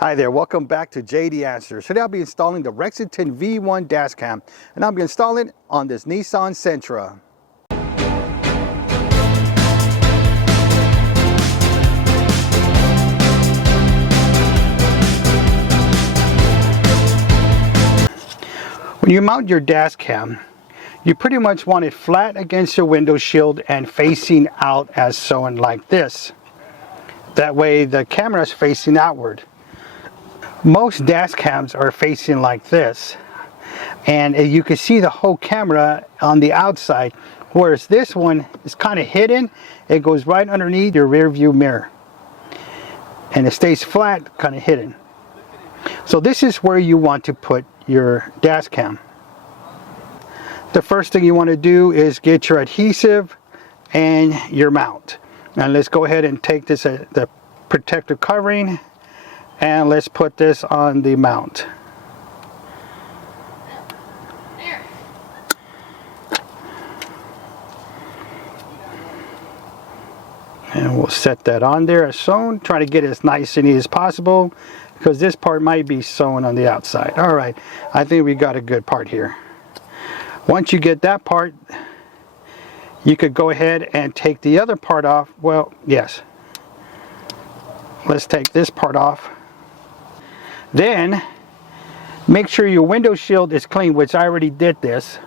Hi there, welcome back to JD Answers. Today I'll be installing the Rexington V1 Dashcam, and I'll be installing it on this Nissan Sentra. When you mount your Dashcam, you pretty much want it flat against your window shield and facing out as shown like this. That way the camera is facing outward. Most dash cams are facing like this, and you can see the whole camera on the outside, whereas this one is kind of hidden. It goes right underneath your rear view mirror and it stays flat, kind of hidden. So this is where you want to put your dash cam. The first thing you want to do is get your adhesive and your mount. Now let's go ahead and take this the protective covering, and let's put this on the mount. And we'll set that on there as shown. Try to get it as nice and neat as possible, because this part might be sewn on the outside. Alright, I think we got a good part here. Once you get that part, you could go ahead and take the other part off. Well, yes. Let's take this part off. Then make sure your window shield is clean, which I already did this.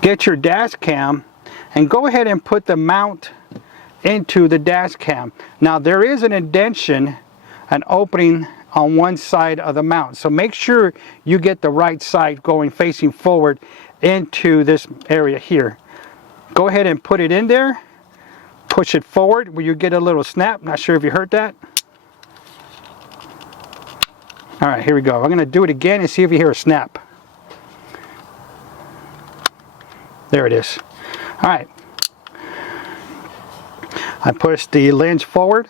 Get your dash cam and go ahead and put the mount into the dash cam. Now there is an indentation, an opening on one side of the mount, so make sure you get the right side going facing forward into this area here. Go ahead and put it in there, push it forward where you get a little snap. Not sure if you heard that. Alright, here we go. I'm going to do it again and see if you hear a snap. There it is. Alright. I push the lens forward.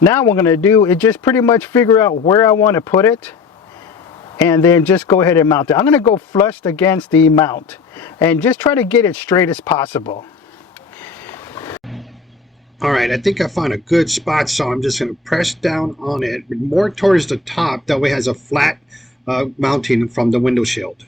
Now what I'm going to do is just pretty much figure out where I want to put it, and then just go ahead and mount it. I'm going to go flush against the mount and just try to get it straight as possible. Alright, I think I found a good spot, so I'm just going to press down on it more towards the top. That way it has a flat mounting from the window shield.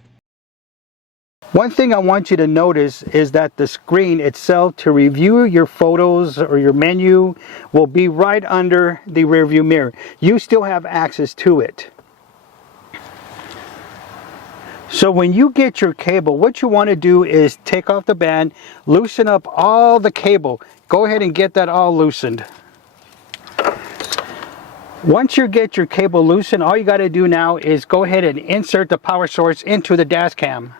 One thing I want you to notice is that the screen itself to review your photos or your menu will be right under the rear view mirror. You still have access to it. So when you get your cable, what you want to do is take off the band, loosen up all the cable. Go ahead and get that all loosened. Once you get your cable loosened, all you got to do now is go ahead and insert the power source into the dash cam.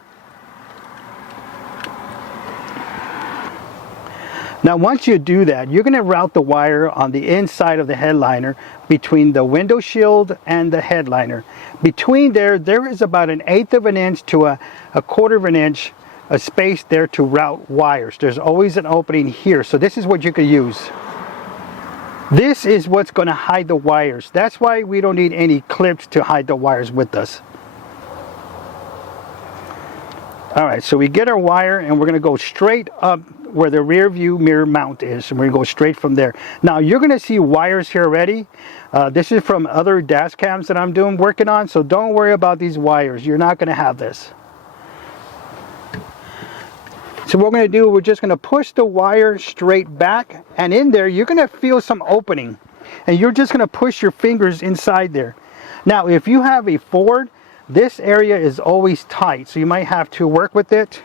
Now once you do that, you're going to route the wire on the inside of the headliner between the window shield and the headliner. Between there is about 1/8 of an inch to a 1/4 of an inch a space there to route wires. There's always an opening here, so this is what you could use. This is what's going to hide the wires. That's why we don't need any clips to hide the wires with us. Alright, so we get our wire and we're going to go straight up where the rear view mirror mount is, and we're going to go straight from there. Now you're going to see wires here already. This is from other dash cams that I'm working on, so don't worry about these wires. You're not going to have this. So what we're going to do, we're just going to push the wire straight back, and in there you're going to feel some opening, and you're just going to push your fingers inside there. Now if you have a Ford, this area is always tight, so you might have to work with it.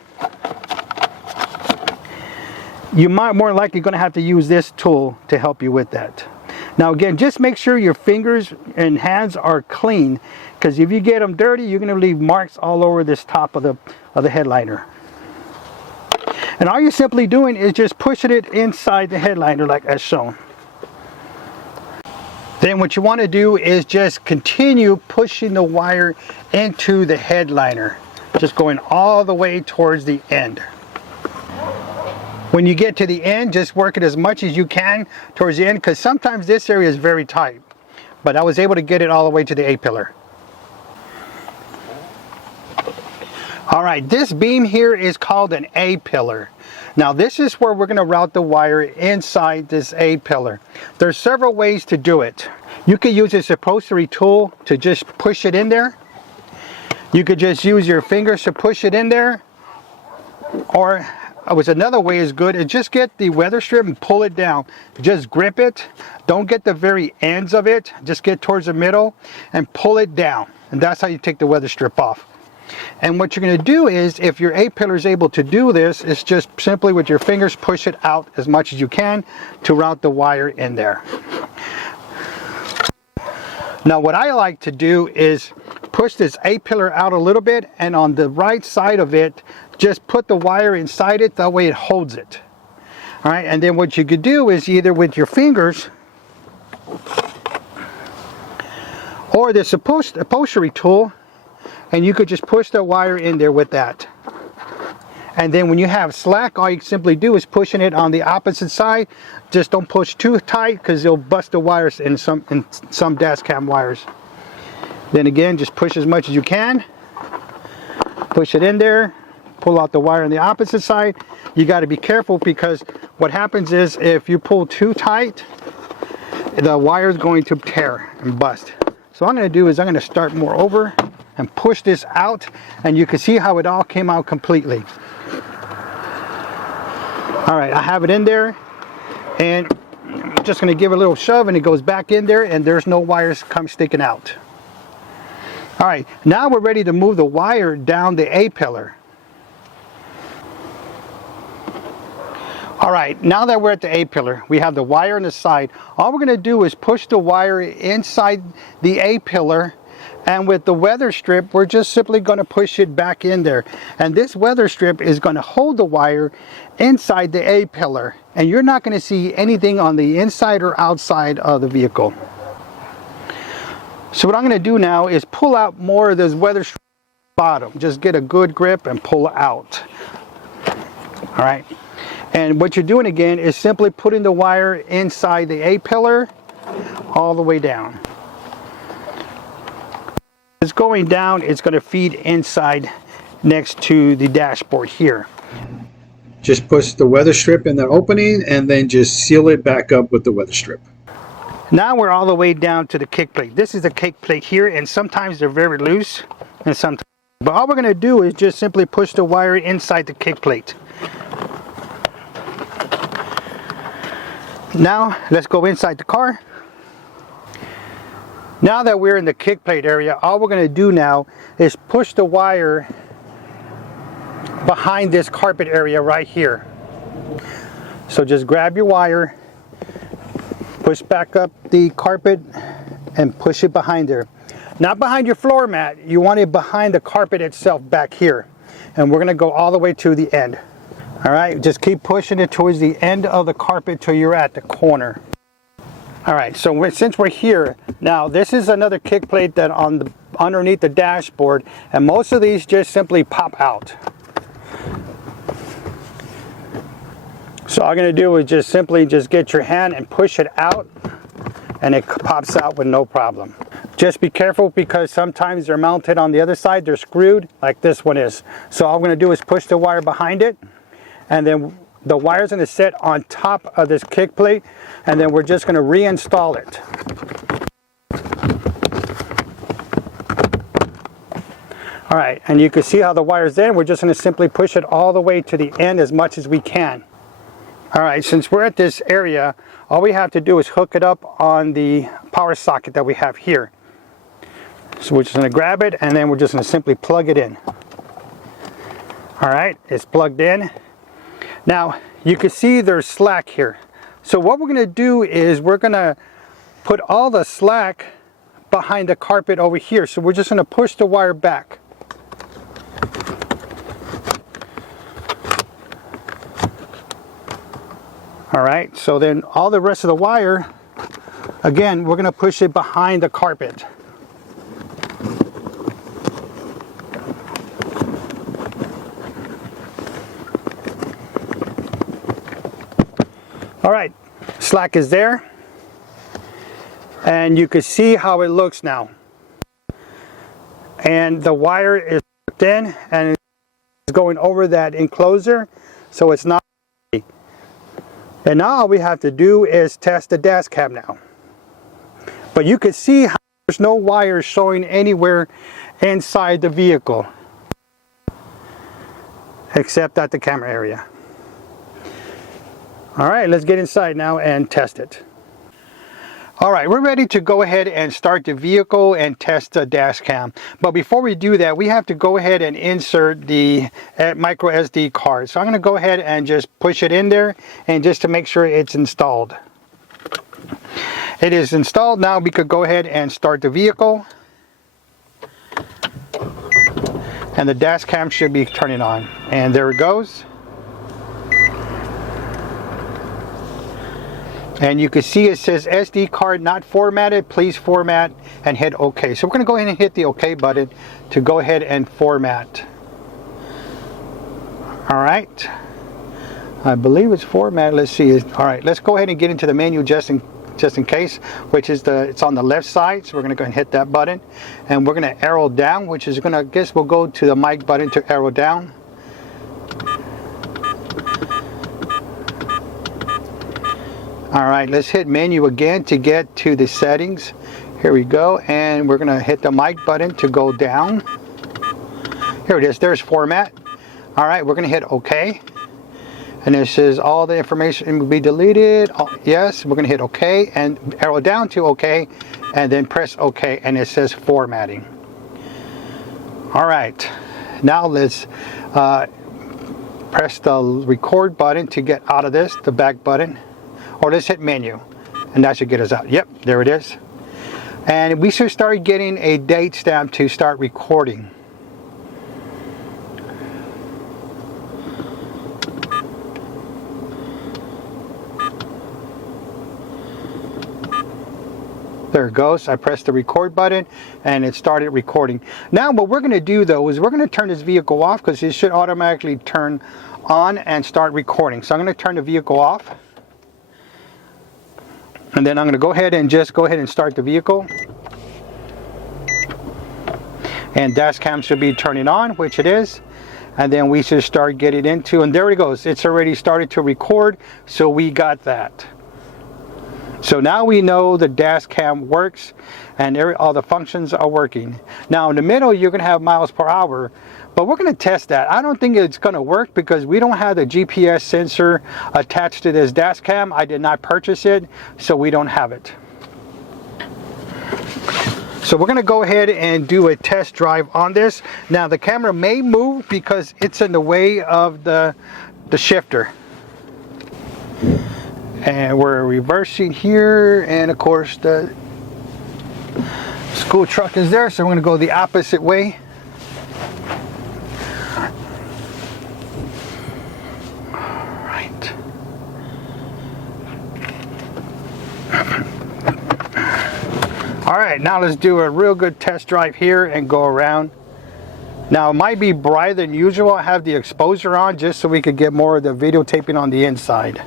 You might more likely going to have to use this tool to help you with that. Now again, just make sure your fingers and hands are clean, because if you get them dirty, you're going to leave marks all over this top of the headliner. And all you're simply doing is just pushing it inside the headliner like as shown. Then what you want to do is just continue pushing the wire into the headliner, just going all the way towards the end. When you get to the end, just work it as much as you can towards the end, because sometimes this area is very tight. But I was able to get it all the way to the A-pillar. Alright, this beam here is called an A-pillar. Now this is where we're going to route the wire inside this A-pillar. There's several ways to do it. You could use this upholstery tool to just push it in there. You could just use your fingers to push it in there. Or another way is good, is just get the weather strip and pull it down. Just grip it. Don't get the very ends of it. Just get towards the middle and pull it down. And that's how you take the weather strip off. And what you're going to do is, if your A-pillar is able to do this, is just simply with your fingers push it out as much as you can to route the wire in there. Now what I like to do is push this A-pillar out a little bit, and on the right side of it, just put the wire inside it, that way it holds it. Alright, and then what you could do is either with your fingers or this upholstery tool, and you could just push the wire in there with that. And then when you have slack, all you simply do is pushing it on the opposite side. Just don't push too tight, because you'll bust the wires in some Dashcam wires. Then again, just push as much as you can. Push it in there. Pull out the wire on the opposite side. You got to be careful, because what happens is if you pull too tight, the wire is going to tear and bust. So what I'm going to do is I'm going to start more over and push this out, and you can see how it all came out completely. Alright, I have it in there, and I'm just going to give it a little shove, and it goes back in there, and there's no wires sticking out. Alright, now we're ready to move the wire down the A-pillar. Alright, now that we're at the A-pillar, we have the wire on the side. All we're going to do is push the wire inside the A-pillar, and with the weather strip, we're just simply going to push it back in there. And this weather strip is going to hold the wire inside the A-pillar, and you're not going to see anything on the inside or outside of the vehicle. So what I'm going to do now is pull out more of this weather strip bottom. Just get a good grip and pull out. Alright. And what you're doing again is simply putting the wire inside the A-pillar all the way down. It's going down, it's going to feed inside next to the dashboard here. Just push the weather strip in the opening, and then just seal it back up with the weather strip. Now we're all the way down to the kick plate. This is the kick plate here, and sometimes they're very loose, and sometimes. But all we're going to do is just simply push the wire inside the kick plate. Now let's go inside the car. Now that we're in the kick plate area, all we're going to do now is push the wire behind this carpet area right here. So just grab your wire, push back up the carpet, and push it behind there. Not behind your floor mat, you want it behind the carpet itself back here. And we're going to go all the way to the end. Alright, just keep pushing it towards the end of the carpet till you're at the corner. Alright, so since we're here, now this is another kick plate that underneath the dashboard, and most of these just simply pop out. So all I'm going to do is just simply get your hand and push it out, and it pops out with no problem. Just be careful, because sometimes they're mounted on the other side, they're screwed like this one is. So all I'm going to do is push the wire behind it, and then the wire's going to sit on top of this kick plate, and then we're just going to reinstall it. Alright, and you can see how the wire's in. We're just going to simply push it all the way to the end as much as we can. Alright, since we're at this area, all we have to do is hook it up on the power socket that we have here. So we're just going to grab it, and then we're just going to simply plug it in. Alright, it's plugged in. Now, you can see there's slack here. So what we're going to do is we're going to put all the slack behind the carpet over here. So we're just going to push the wire back. Alright, so then all the rest of the wire, again, we're going to push it behind the carpet. Alright, slack is there, and you can see how it looks now. And the wire is hooked in, and it's going over that enclosure, so it's not And now all we have to do is test the dash cam now. But you can see how there's no wires showing anywhere inside the vehicle, except at the camera area. All right, let's get inside now and test it. All right, we're ready to go ahead and start the vehicle and test the dash cam. But before we do that, we have to go ahead and insert the micro SD card. So I'm going to go ahead and just push it in there, and just to make sure it's installed. It is installed. Now we could go ahead and start the vehicle. And the dash cam should be turning on. And there it goes. And you can see it says SD card not formatted, please format, and hit OK. So we're going to go ahead and hit the OK button to go ahead and format. All right, I believe it's formatted. Let's see. All right, let's go ahead and get into the menu just in case, which is it's on the left side. So we're going to go ahead and hit that button, and we're going to arrow down, which is going to, I guess we'll go to the mic button to arrow down. All right, let's hit menu again to get to the settings. Here we go, and we're gonna hit the mic button to go down. Here it is, there's format. All right, we're gonna hit OK. And it says all the information will be deleted. Yes, we're gonna hit OK and arrow down to OK, and then press OK, and it says formatting. All right, now let's press the record button to get out of this, the back button. Or let's hit menu, and that should get us out. Yep, there it is. And we should start getting a date stamp to start recording. There it goes. I pressed the record button and it started recording. Now what we're going to do though is we're going to turn this vehicle off, because it should automatically turn on and start recording. So I'm going to turn the vehicle off. And then I'm going to go ahead and start the vehicle. And dash cam should be turning on, which it is. And then we should start getting into, and there it goes. It's already started to record, so we got that. So now we know the dash cam works and all the functions are working. Now in the middle you're going to have miles per hour, but we're going to test that. I don't think it's going to work because we don't have the GPS sensor attached to this dash cam. I did not purchase it, so we don't have it. So we're going to go ahead and do a test drive on this. Now the camera may move because it's in the way of the shifter. And we're reversing here, and of course the school truck is there, so we're going to go the opposite way. Alright. Alright, now let's do a real good test drive here and go around. Now it might be brighter than usual. I have the exposure on just so we could get more of the videotaping on the inside.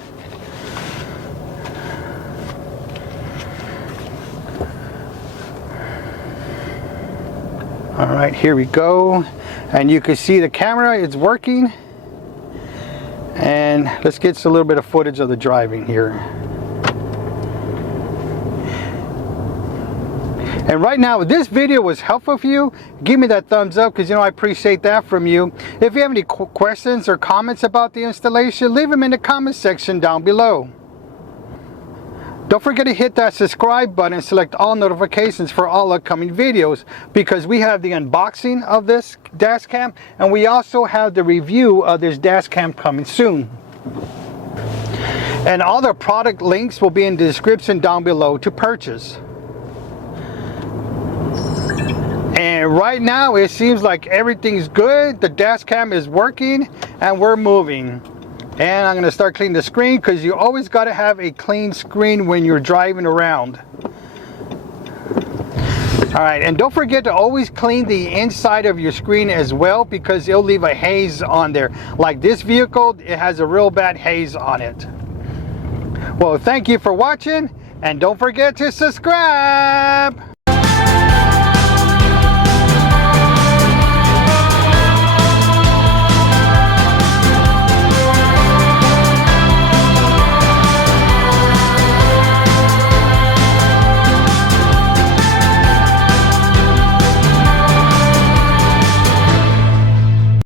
All right, here we go, and you can see the camera is working. And let's get a little bit of footage of the driving here. And right now, if this video was helpful for you, give me that thumbs up, because you know I appreciate that from you. If you have any questions or comments about the installation, leave them in the comment section down below. Don't forget to hit that subscribe button and select all notifications for all upcoming videos, because we have the unboxing of this dash cam and we also have the review of this dash cam coming soon. And all the product links will be in the description down below to purchase. And right now it seems like everything's good. The dash cam is working and we're moving. And I'm going to start cleaning the screen, because you always got to have a clean screen when you're driving around. Alright, and don't forget to always clean the inside of your screen as well, because it'll leave a haze on there. Like this vehicle, it has a real bad haze on it. Well, thank you for watching, and don't forget to subscribe!